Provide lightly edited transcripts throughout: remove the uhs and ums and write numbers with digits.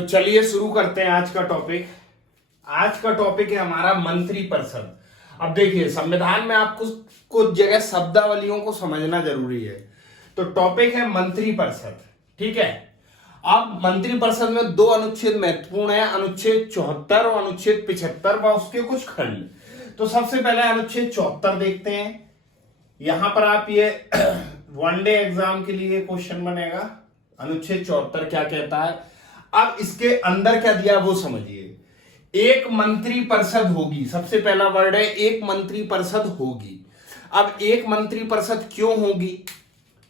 तो चलिए शुरू करते हैं आज का टॉपिक। आज का टॉपिक है हमारा मंत्रिपरिषद। अब देखिए, संविधान में आपको कुछ जगह शब्दावलियों को समझना जरूरी है। तो टॉपिक है मंत्रिपरिषद, ठीक है। अब मंत्रिपरिषद में दो अनुच्छेद महत्वपूर्ण है, अनुच्छेद 74 और अनुच्छेद 75 व उसके कुछ खंड। तो सबसे पहले अनुच्छेद 74 देखते हैं। यहां पर आप ये वनडे एग्जाम के लिए क्वेश्चन बनेगा। अनुच्छेद 74 क्या कहता है, अब इसके अंदर क्या दिया वो समझिए। एक मंत्रिपरिषद होगी, सबसे पहला वर्ड है एक मंत्रिपरिषद होगी। अब एक मंत्रिपरिषद क्यों होगी,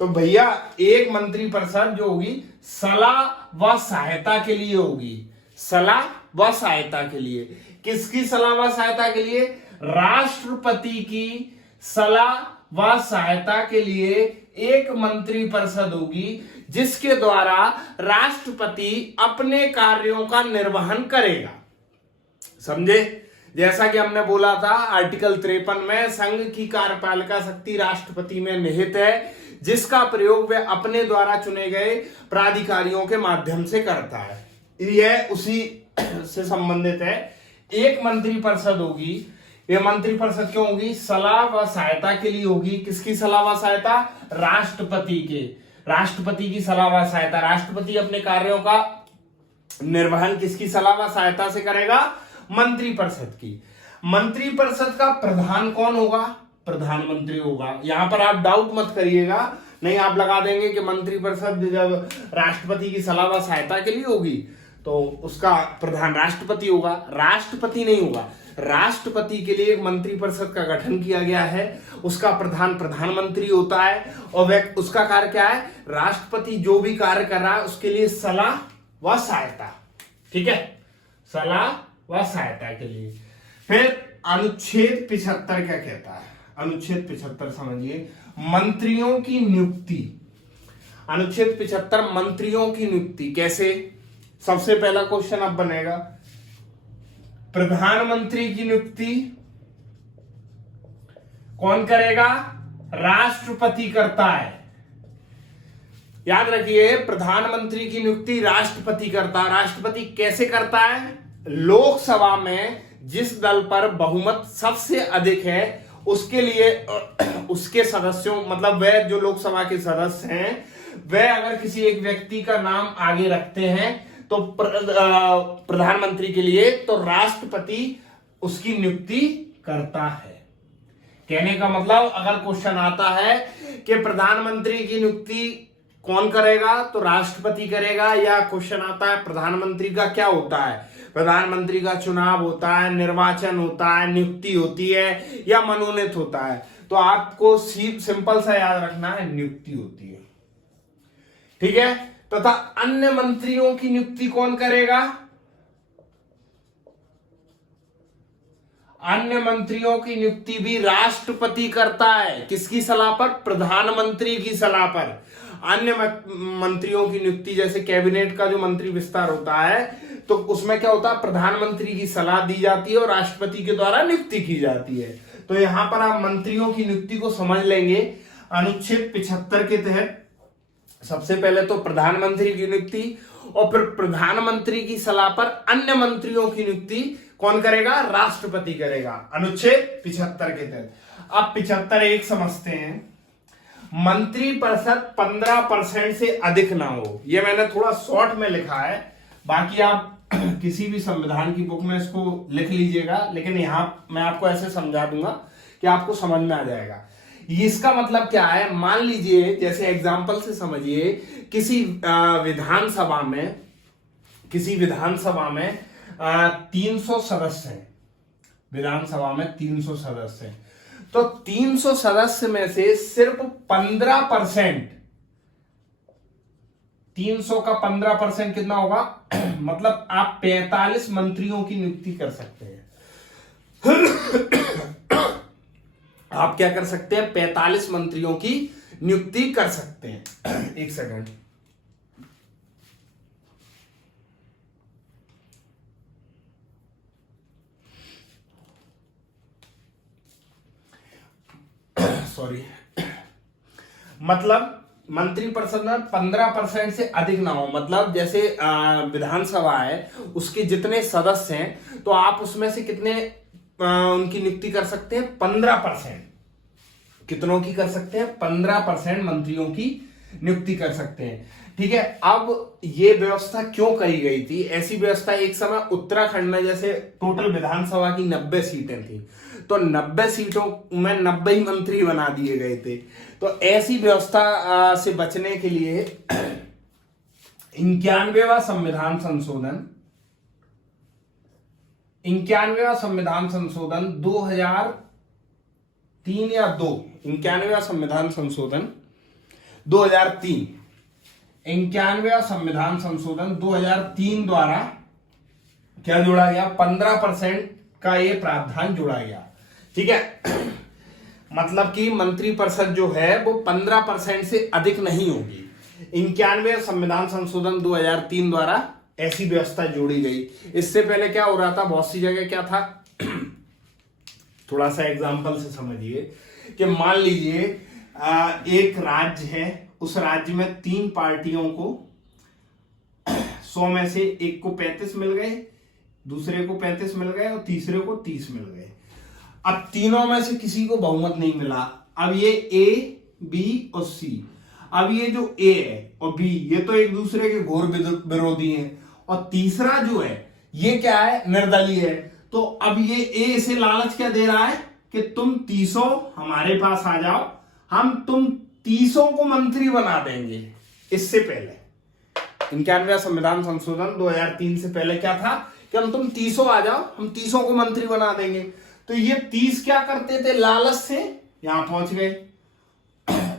तो भैया एक मंत्रिपरिषद जो होगी सलाह व सहायता के लिए होगी। सलाह व सहायता के लिए, किसकी सलाह व सहायता के लिए? राष्ट्रपति की सलाह व सहायता के लिए एक मंत्रिपरिषद होगी, जिसके द्वारा राष्ट्रपति अपने कार्यों का निर्वहन करेगा। समझे? जैसा कि हमने बोला था आर्टिकल 53 में, संघ की कार्यपालिका शक्ति राष्ट्रपति में निहित है, जिसका प्रयोग वह अपने द्वारा चुने गए प्राधिकारियों के माध्यम से करता है। यह उसी से संबंधित है। एक मंत्रिपरिषद होगी, यह मंत्रिपरिषद क्यों होगी? सलाह व सहायता के लिए होगी। किसकी सलाह व सहायता? राष्ट्रपति के। राष्ट्रपति की सलाह व सहायता। राष्ट्रपति अपने कार्यों का निर्वहन किसकी सलाह व सहायता से करेगा? मंत्रिपरिषद की। मंत्रिपरिषद का प्रधान कौन होगा? प्रधानमंत्री होगा। यहां पर आप डाउट मत करिएगा, नहीं आप लगा देंगे कि मंत्रिपरिषद जब राष्ट्रपति की सलाह व सहायता के लिए होगी तो उसका प्रधान राष्ट्रपति होगा। राष्ट्रपति नहीं होगा। राष्ट्रपति के लिए एक मंत्रिपरिषद का गठन किया गया है, उसका प्रधान प्रधानमंत्री होता है और वह उसका कार्य क्या है? राष्ट्रपति जो भी कार्य कर रहा है उसके लिए सलाह व सहायता, ठीक है, सलाह व सहायता के लिए। फिर अनुच्छेद 75 क्या कहता है? अनुच्छेद 75 समझिए, मंत्रियों की नियुक्ति। अनुच्छेद 75 मंत्रियों की नियुक्ति कैसे? सबसे पहला क्वेश्चन अब बनेगा, प्रधानमंत्री की नियुक्ति कौन करेगा? राष्ट्रपति करता है। याद रखिए, प्रधानमंत्री की नियुक्ति राष्ट्रपति करता है। राष्ट्रपति कैसे करता है? लोकसभा में जिस दल पर बहुमत सबसे अधिक है उसके लिए उसके सदस्यों, मतलब वह जो लोकसभा के सदस्य हैं, वह अगर किसी एक व्यक्ति का नाम आगे रखते हैं तो प्रधानमंत्री के लिए, तो राष्ट्रपति उसकी नियुक्ति करता है। कहने का मतलब, अगर क्वेश्चन आता है कि प्रधानमंत्री की नियुक्ति कौन करेगा, तो राष्ट्रपति करेगा, या क्वेश्चन आता है प्रधानमंत्री का क्या होता है, प्रधानमंत्री का चुनाव होता है, निर्वाचन होता है, नियुक्ति होती है या मनोनीत होता है, तो आपको सिंपल सा याद रखना है, नियुक्ति होती है, ठीक है। तथा अन्य मंत्रियों की नियुक्ति कौन करेगा? अन्य मंत्रियों की नियुक्ति भी राष्ट्रपति करता है। किसकी सलाह पर? प्रधानमंत्री की सलाह पर। अन्य मंत्रियों की नियुक्ति, जैसे कैबिनेट का जो मंत्री विस्तार होता है, तो उसमें क्या होता है? प्रधानमंत्री की सलाह दी जाती है और राष्ट्रपति के द्वारा नियुक्ति की जाती है। तो यहां पर आप मंत्रियों की नियुक्ति को समझ लेंगे। अनुच्छेद 75 के तहत सबसे पहले तो प्रधानमंत्री की नियुक्ति, और फिर प्रधानमंत्री की सलाह पर अन्य मंत्रियों की नियुक्ति कौन करेगा? राष्ट्रपति करेगा, अनुच्छेद 75 के तहत। अब 75(1) समझते हैं, मंत्रिपरिषद 15% से अधिक ना हो। यह मैंने थोड़ा शॉर्ट में लिखा है, बाकी आप किसी भी संविधान की बुक में इसको लिख लीजिएगा, लेकिन यहां मैं आपको ऐसे समझा दूंगा कि आपको समझ में आ जाएगा। इसका मतलब क्या है? मान लीजिए, जैसे एग्जांपल से समझिए, किसी विधानसभा में 300 सदस्य हैं। विधानसभा में 300 सदस्य हैं, तो 300 सदस्य में से सिर्फ 15%, 300 का 15% कितना होगा? मतलब आप 45 मंत्रियों की नियुक्ति कर सकते हैं। आप क्या कर सकते हैं? 45 मंत्रियों की नियुक्ति कर सकते हैं। एक सेकंड, सॉरी। मतलब मंत्रिपरिषद में 15% से अधिक ना हो, मतलब जैसे विधानसभा है उसके जितने सदस्य हैं तो आप उसमें से कितने उनकी नियुक्ति कर सकते हैं, 15%। कितनों की कर सकते हैं, 15% मंत्रियों की नियुक्ति कर सकते हैं। ठीक है, अब ये व्यवस्था क्यों करी गई थी? ऐसी व्यवस्था एक समय उत्तराखंड में, जैसे टोटल विधानसभा की 90 सीटें थी तो 90 सीटों में 90 ही मंत्री बना दिए गए थे। तो ऐसी व्यवस्था से बचने के लिए 91वां संविधान संशोधन 2003 या 2, 91वां संविधान संशोधन 2003, 91वां संविधान संशोधन 2003 द्वारा क्या जोड़ा गया, 15% का ये प्रावधान जोड़ा गया। ठीक है, मतलब कि मंत्रिपरिषद जो है वो 15% से अधिक नहीं होगी। 91वें संविधान संशोधन 2003 द्वारा ऐसी व्यवस्था जोड़ी गई। इससे पहले क्या हो रहा था, बहुत सी जगह क्या था थोड़ा सा एग्जांपल से समझिए कि मान लीजिए एक राज्य है, उस राज्य में 3 पार्टियों को 100 में से एक को 35 मिल गए, दूसरे को 35 मिल गए और तीसरे को 30 मिल गए। अब तीनों में से किसी को बहुमत नहीं मिला। अब ये ए, बी और सी, अब ये जो ए है और बी ये तो एक दूसरे के घोर विरोधी हैं, और तीसरा जो है ये क्या है, निर्दलीय है। तो अब ये ए इसे लालच क्या दे रहा है कि तुम 30 हमारे पास आ जाओ, हम तुम 30 को मंत्री बना देंगे। इससे पहले 91वां संविधान संशोधन 2003 से पहले क्या था कि हम तुम 30 आ जाओ, हम 30 को मंत्री बना देंगे। तो ये 30 क्या करते थे, लालच से यहां पहुंच गए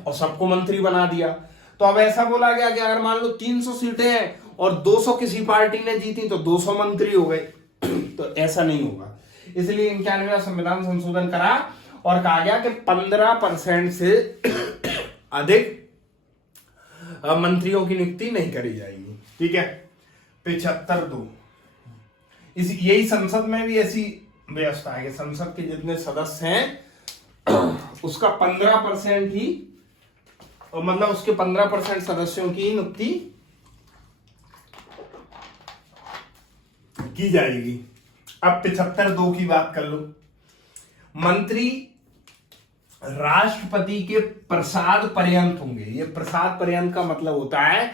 और सबको मंत्री बना दिया। तो अब ऐसा बोला गया कि अगर मान लो 300 सीटें हैं और 200 किसी पार्टी ने जीती तो 200 मंत्री हो गए। तो ऐसा नहीं होगा, इसलिए 91वां संविधान संशोधन करा और कहा गया कि 15% से अधिक मंत्रियों की नियुक्ति नहीं करी जाएगी। ठीक है, 75(2) यही संसद में भी ऐसी व्यवस्था है कि संसद के जितने सदस्य हैं उसका 15% ही, मतलब उसके 15% सदस्यों की नियुक्ति की जाएगी। अब 75(2) की बात कर लो। मंत्री राष्ट्रपति के प्रसाद पर्यंत होंगे। ये प्रसाद पर्यंत का मतलब होता है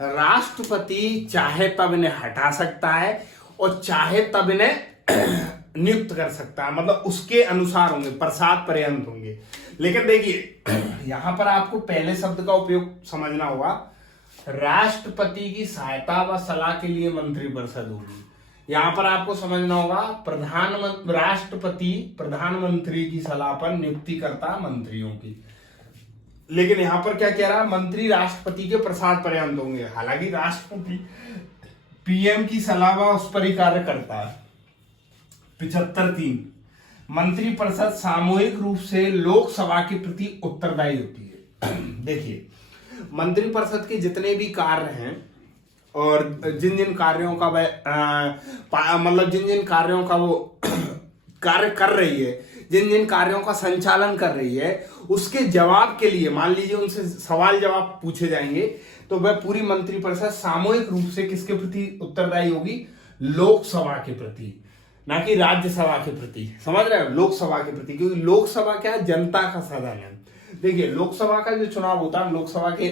राष्ट्रपति चाहे तब इन्हें हटा सकता है और चाहे तब इन्हें नियुक्त कर सकता है, मतलब उसके अनुसार होंगे, प्रसाद पर्यंत होंगे। लेकिन देखिए यहां पर आपको पहले शब्द का उपयोग समझना होगा, राष्ट्रपति की सहायता व सलाह के लिए मंत्रिपरिषद होगी। यहां पर आपको समझना होगा राष्ट्रपति प्रधानमंत्री की सलाह पर नियुक्ति करता मंत्रियों की। लेकिन यहां पर क्या कह रहा है, मंत्री राष्ट्रपति के प्रसाद पर्यंत होंगे। हालांकि राष्ट्रपति पीएम की सलाह व उस पर ही कार्य करता है। 75(3) मंत्रिपरिषद सामूहिक रूप से लोकसभा के प्रति उत्तरदायी होती है। देखिए मंत्रिपरिषद के जितने भी कार्य हैं और जिन जिन कार्यों का मतलब जिन जिन कार्यों का वो कार्य कर रही है, जिन जिन कार्यों का संचालन कर रही है, उसके जवाब के लिए मान लीजिए उनसे सवाल जवाब पूछे जाएंगे तो वह पूरी मंत्रिपरिषद सामूहिक रूप से किसके प्रति उत्तरदायी होगी, लोकसभा के प्रति, ना कि राज्यसभा के प्रति। समझ रहे हो, लोकसभा के प्रति, क्योंकि लोकसभा क्या है, जनता का सदन है। देखिए लोकसभा का जो चुनाव होता है, लोकसभा के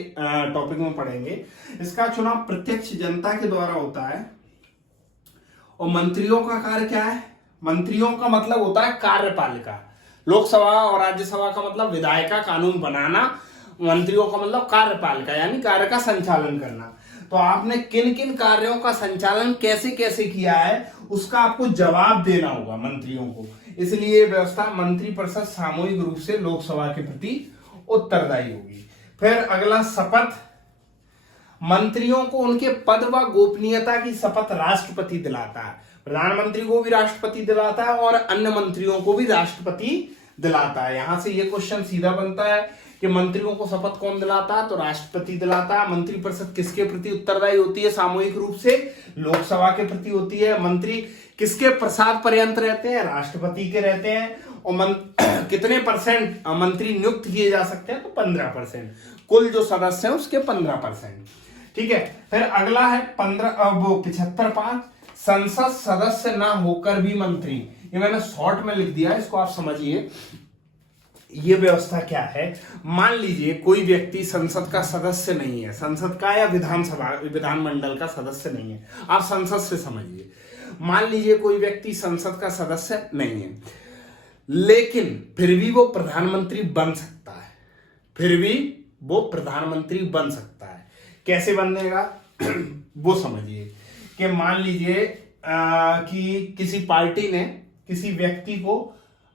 टॉपिक में पढ़ेंगे, इसका चुनाव प्रत्यक्ष जनता के द्वारा होता है। और मंत्रियों का कार्य क्या है, मंत्रियों का मतलब होता है कार्यपालिका। लोकसभा और राज्यसभा का मतलब विधायिका, कानून बनाना, मंत्रियों का मतलब कार्यपालिका यानी कार्य का संचालन करना। तो आपने किन किन कार्यों का संचालन कैसे कैसे किया है उसका आपको जवाब देना होगा मंत्रियों को। इसलिए व्यवस्था मंत्रिपरिषद सामूहिक रूप से लोकसभा के प्रति उत्तरदायी होगी। फिर अगला शपथ, मंत्रियों को उनके पद व गोपनीयता की शपथ राष्ट्रपति दिलाता है। प्रधानमंत्री को भी राष्ट्रपति दिलाता है और अन्य मंत्रियों को भी राष्ट्रपति दिलाता है। यहां से ये क्वेश्चन सीधा बनता है कि मंत्रियों को शपथ कौन दिलाता है, तो राष्ट्रपति दिलाता है। मंत्रिपरिषद किसके प्रति उत्तरदायी होती है, सामूहिक रूप से लोकसभा के प्रति होती है। मंत्री किसके प्रसाद पर्यंत रहते हैं, राष्ट्रपति के रहते हैं। और कितने परसेंट मंत्री नियुक्त किए जा सकते हैं, तो 15%, कुल जो सदस्य हैं उसके 15%। ठीक है, फिर अगला है 75.5, संसद सदस्य ना होकर भी मंत्री। ये मैंने शॉर्ट में लिख दिया, इसको आप समझिए। ये व्यवस्था क्या है, मान लीजिए कोई व्यक्ति संसद का सदस्य नहीं है, संसद का या विधानसभा विधानमंडल का सदस्य नहीं है, आप संसद से समझिए। मान लीजिए कोई व्यक्ति संसद का सदस्य नहीं है, लेकिन फिर भी वो प्रधानमंत्री बन सकता है, फिर भी वो प्रधानमंत्री बन सकता है। कैसे बनेगा वो समझिए कि मान लीजिए कि किसी पार्टी ने किसी व्यक्ति को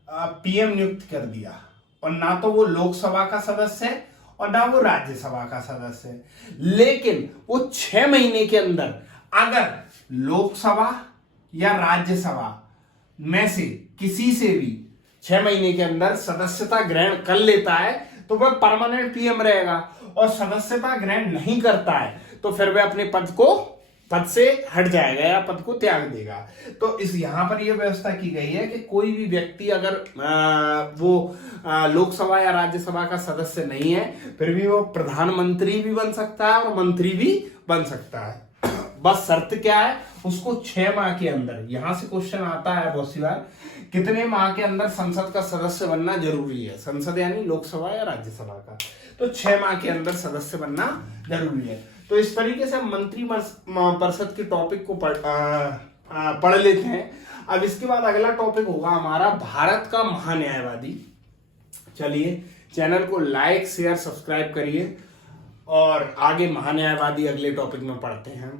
पीएम नियुक्त कर दिया, और ना तो वो लोकसभा का सदस्य है और ना वो राज्यसभा का सदस्य है, लेकिन वो 6 महीने के अंदर अगर लोकसभा या राज्यसभा में से किसी से भी 6 महीने के अंदर सदस्यता ग्रहण कर लेता है तो वह परमानेंट पीएम रहेगा, और सदस्यता ग्रहण नहीं करता है तो फिर वह अपने पद से हट जाएगा या पद को त्याग देगा। तो इस यहां पर यह व्यवस्था की गई है कि कोई भी व्यक्ति अगर वो लोकसभा या राज्यसभा का सदस्य नहीं है, फिर भी वो प्रधानमंत्री भी बन सकता है और मंत्री भी बन सकता है। बस शर्त क्या है, उसको 6 माह के अंदर, यहां से क्वेश्चन आता है बहुत सी बार, कितने माह के अंदर संसद का सदस्य बनना जरूरी है, संसद यानी लोकसभा या राज्यसभा का, तो 6 माह के अंदर सदस्य बनना जरूरी है। तो इस तरीके से हम मंत्री परिषद के टॉपिक को पढ़ लेते हैं। अब इसके बाद अगला टॉपिक होगा हमारा भारत का महान्यायवादी। चलिए चैनल को लाइक शेयर सब्सक्राइब करिए और आगे महान्यायवादी अगले टॉपिक में पढ़ते हैं।